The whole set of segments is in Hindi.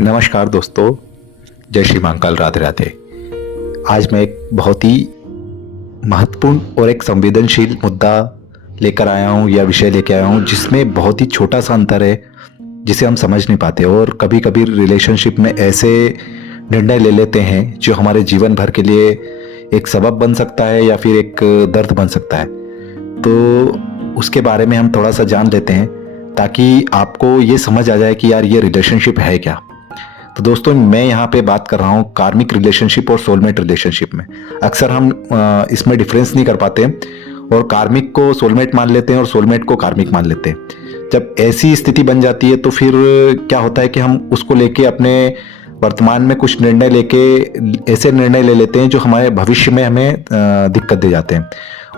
नमस्कार दोस्तों, जय श्री महाकाल, राधे राधे। आज मैं एक बहुत ही महत्वपूर्ण और एक संवेदनशील मुद्दा लेकर आया हूँ या विषय लेकर आया हूँ जिसमें बहुत ही छोटा सा अंतर है जिसे हम समझ नहीं पाते और कभी कभी रिलेशनशिप में ऐसे निर्णय ले लेते हैं जो हमारे जीवन भर के लिए एक सबब बन सकता है या फिर एक दर्द बन सकता है। तो उसके बारे में हम थोड़ा सा जान लेते हैं ताकि आपको ये समझ आ जाए कि यार ये रिलेशनशिप है क्या। तो दोस्तों, मैं यहाँ पे बात कर रहा हूँ कार्मिक रिलेशनशिप और सोलमेट रिलेशनशिप में। अक्सर हम इसमें डिफरेंस नहीं कर पाते और कार्मिक को सोलमेट मान लेते हैं और सोलमेट को कार्मिक मान लेते हैं। जब ऐसी स्थिति बन जाती है तो फिर क्या होता है कि हम उसको लेके अपने वर्तमान में कुछ निर्णय लेके ऐसे निर्णय ले लेते हैं जो हमारे भविष्य में हमें दिक्कत दे जाते हैं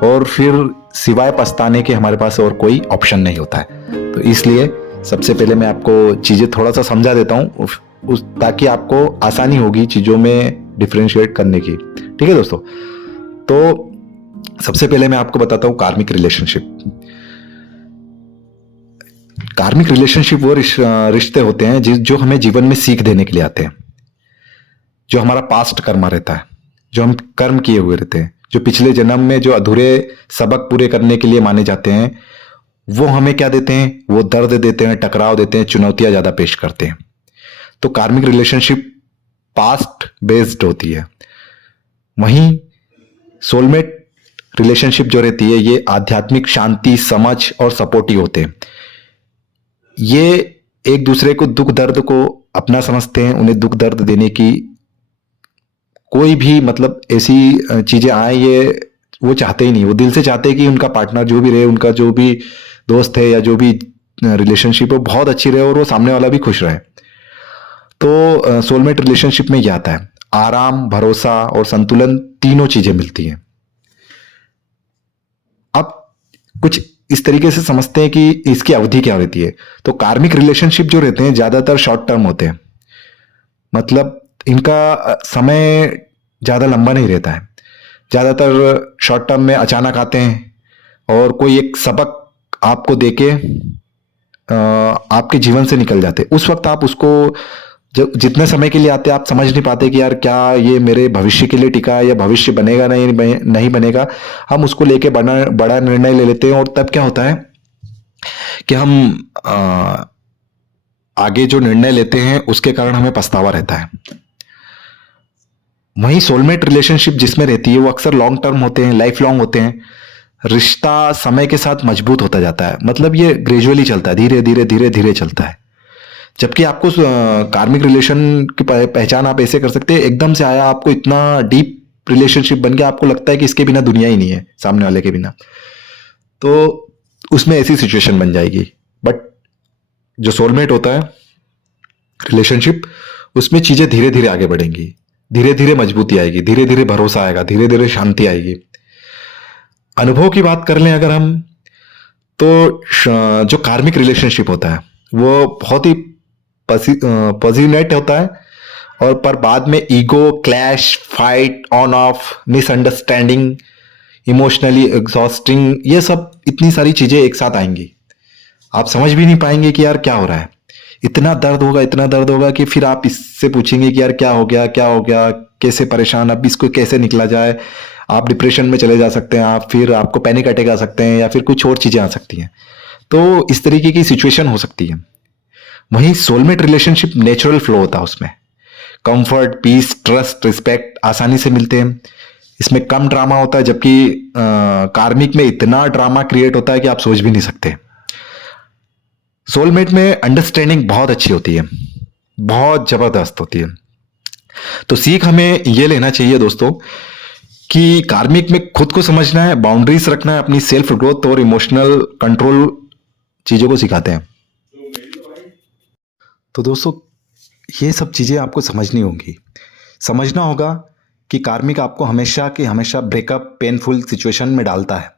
और फिर सिवाय पछताने के हमारे पास और कोई ऑप्शन नहीं होता है। तो इसलिए सबसे पहले मैं आपको चीज़ें थोड़ा सा समझा देता हूँ ताकि आपको आसानी होगी चीज़ों में डिफरेंशिएट करने की। ठीक है दोस्तों, तो सबसे पहले मैं आपको बताता हूँ कार्मिक रिलेशनशिप। कार्मिक रिलेशनशिप वो रिश्ते होते हैं जो हमें जीवन में सीख देने के लिए आते हैं, जो हमारा पास्ट कर्मा रहता है, जो हम कर्म किए हुए रहते हैं, जो पिछले जन्म में जो अधूरे सबक पूरे करने के लिए माने जाते हैं, वो हमें क्या देते हैं, वो दर्द देते हैं, टकराव देते हैं, चुनौतियां ज्यादा पेश करते हैं। तो कार्मिक रिलेशनशिप पास्ट बेस्ड होती है। वहीं सोलमेट रिलेशनशिप जो रहती है ये आध्यात्मिक शांति, समझ और सपोर्टिव होते हैं। ये एक दूसरे को दुख दर्द को अपना समझते हैं, उन्हें दुख दर्द देने की कोई भी मतलब ऐसी चीजें आए ये वो चाहते ही नहीं। वो दिल से चाहते हैं कि उनका पार्टनर जो भी रहे, उनका जो भी दोस्त है या जो भी रिलेशनशिप है बहुत अच्छी रहे और वो सामने वाला भी खुश रहे। तो सोलमेट रिलेशनशिप में यह आता है आराम, भरोसा और संतुलन, तीनों चीजें मिलती हैं। अब कुछ इस तरीके से समझते हैं कि इसकी अवधि क्या रहती है। तो कार्मिक रिलेशनशिप जो रहते हैं ज्यादातर शॉर्ट टर्म होते हैं, मतलब इनका समय ज्यादा लंबा नहीं रहता है। ज्यादातर शॉर्ट टर्म में अचानक आते हैं और कोई एक सबक आपको देके आपके जीवन से निकल जाते। उस वक्त आप उसको जब जितने समय के लिए आते आप समझ नहीं पाते कि यार क्या ये मेरे भविष्य के लिए टिका है या भविष्य बनेगा नहीं बनेगा। हम उसको लेके बड़ा निर्णय ले लेते हैं और तब क्या होता है कि हम आगे जो निर्णय लेते हैं उसके कारण हमें पछतावा रहता है। वहीं सोलमेट रिलेशनशिप जिसमें रहती है वो अक्सर लॉन्ग टर्म होते हैं, लाइफ लॉन्ग होते हैं। रिश्ता समय के साथ मजबूत होता जाता है, मतलब ये ग्रेजुअली चलता है, धीरे धीरे धीरे धीरे चलता है। जबकि आपको कार्मिक रिलेशन की पहचान आप ऐसे कर सकते हैं, एकदम से आया आपको इतना डीप रिलेशनशिप बन गया आपको लगता है कि इसके बिना दुनिया ही नहीं है, सामने वाले के बिना, तो उसमें ऐसी सिचुएशन बन जाएगी। बट जो सोलमेट होता है रिलेशनशिप, उसमें चीजें धीरे धीरे आगे बढ़ेंगी, धीरे धीरे मजबूती आएगी, धीरे धीरे भरोसा आएगा, धीरे धीरे शांति आएगी। अनुभव की बात कर लें अगर हम, तो जो कार्मिक रिलेशनशिप होता है वो बहुत ही पॉजिटिव होता है और पर बाद में ego clash, fight on off, misunderstanding, emotionally exhausting, ये सब इतनी सारी चीजें एक साथ आएंगी। आप समझ भी नहीं पाएंगे कि यार क्या हो रहा है। इतना दर्द होगा कि फिर आप इससे पूछेंगे कि यार क्या हो गया, कैसे परेशान, अब इसको कैसे निकला जाए। आप डिप्रेशन में चले जा सकते हैं, आप फिर आपको पैनिक अटैक आ सकते हैं या फिर कुछ और चीजें आ सकती हैं। तो इस तरीके की सिचुएशन हो सकती है। वहीं सोलमेट रिलेशनशिप नेचुरल फ्लो होता है, उसमें कंफर्ट, पीस, ट्रस्ट, रिस्पेक्ट आसानी से मिलते हैं। इसमें कम ड्रामा होता है, जबकि कार्मिक में इतना ड्रामा क्रिएट होता है कि आप सोच भी नहीं सकते। सोलमेट में अंडरस्टैंडिंग बहुत अच्छी होती है, बहुत जबरदस्त होती है। तो सीख हमें यह लेना चाहिए दोस्तों कि कार्मिक में खुद को समझना है, बाउंड्रीज रखना है, अपनी सेल्फ ग्रोथ और इमोशनल कंट्रोल चीजों को सिखाते हैं। तो दोस्तों, ये सब चीजें आपको समझनी होंगी। समझना होगा कि कार्मिक आपको हमेशा की हमेशा ब्रेकअप, पेनफुल सिचुएशन में डालता है,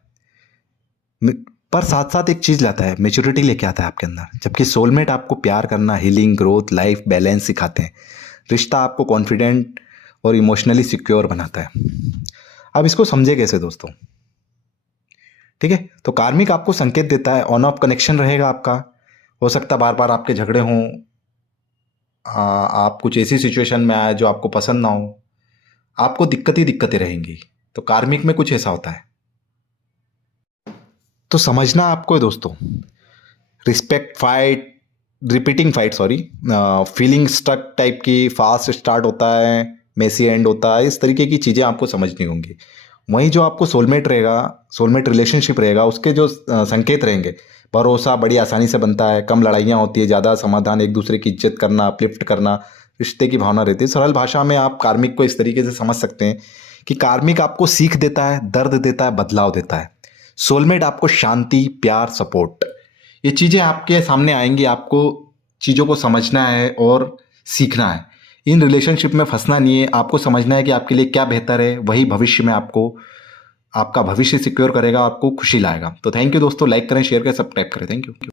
पर साथ साथ एक चीज लाता है, मेच्योरिटी लेके आता है आपके अंदर। जबकि सोलमेट आपको प्यार करना, हीलिंग, ग्रोथ, लाइफ बैलेंस सिखाते हैं। रिश्ता आपको कॉन्फिडेंट और इमोशनली सिक्योर बनाता है। अब इसको समझे कैसे दोस्तों? ठीक है, तो कार्मिक आपको संकेत देता है, ऑन ऑफ कनेक्शन रहेगा आपका। हो सकता बार बार आपके झगड़े हों, आप कुछ ऐसी सिचुएशन में आए जो आपको पसंद ना हो, आपको दिक्कत ही दिक्कतें रहेंगी। तो कार्मिक में कुछ ऐसा होता है। तो समझना आपको है दोस्तों, respect fight, repeating fight, sorry, feeling stuck type की, फास्ट स्टार्ट होता है, मेसी एंड होता है, इस तरीके की चीज़ें आपको समझनी होंगी। वहीं जो आपको सोलमेट रहेगा, सोलमेट रिलेशनशिप रहेगा, उसके जो संकेत रहेंगे, भरोसा बड़ी आसानी से बनता है, कम लड़ाइयाँ होती है, ज़्यादा समाधान, एक दूसरे की इज्जत करना, अपलिफ्ट करना, रिश्ते की भावना रहती है। सरल भाषा में आप कार्मिक को इस तरीके से समझ सकते हैं कि कार्मिक आपको सीख देता है, दर्द देता है, बदलाव देता है। सोलमेट आपको शांति, प्यार, सपोर्ट, ये चीज़ें आपके सामने आएंगी। आपको चीज़ों को समझना है और सीखना है। इन रिलेशनशिप में फंसना नहीं है। आपको समझना है कि आपके लिए क्या बेहतर है, वही भविष्य में आपको आपका भविष्य सिक्योर करेगा, आपको खुशी लाएगा। तो थैंक यू दोस्तों, लाइक करें, शेयर करें, सब्सक्राइब करें। Thank you.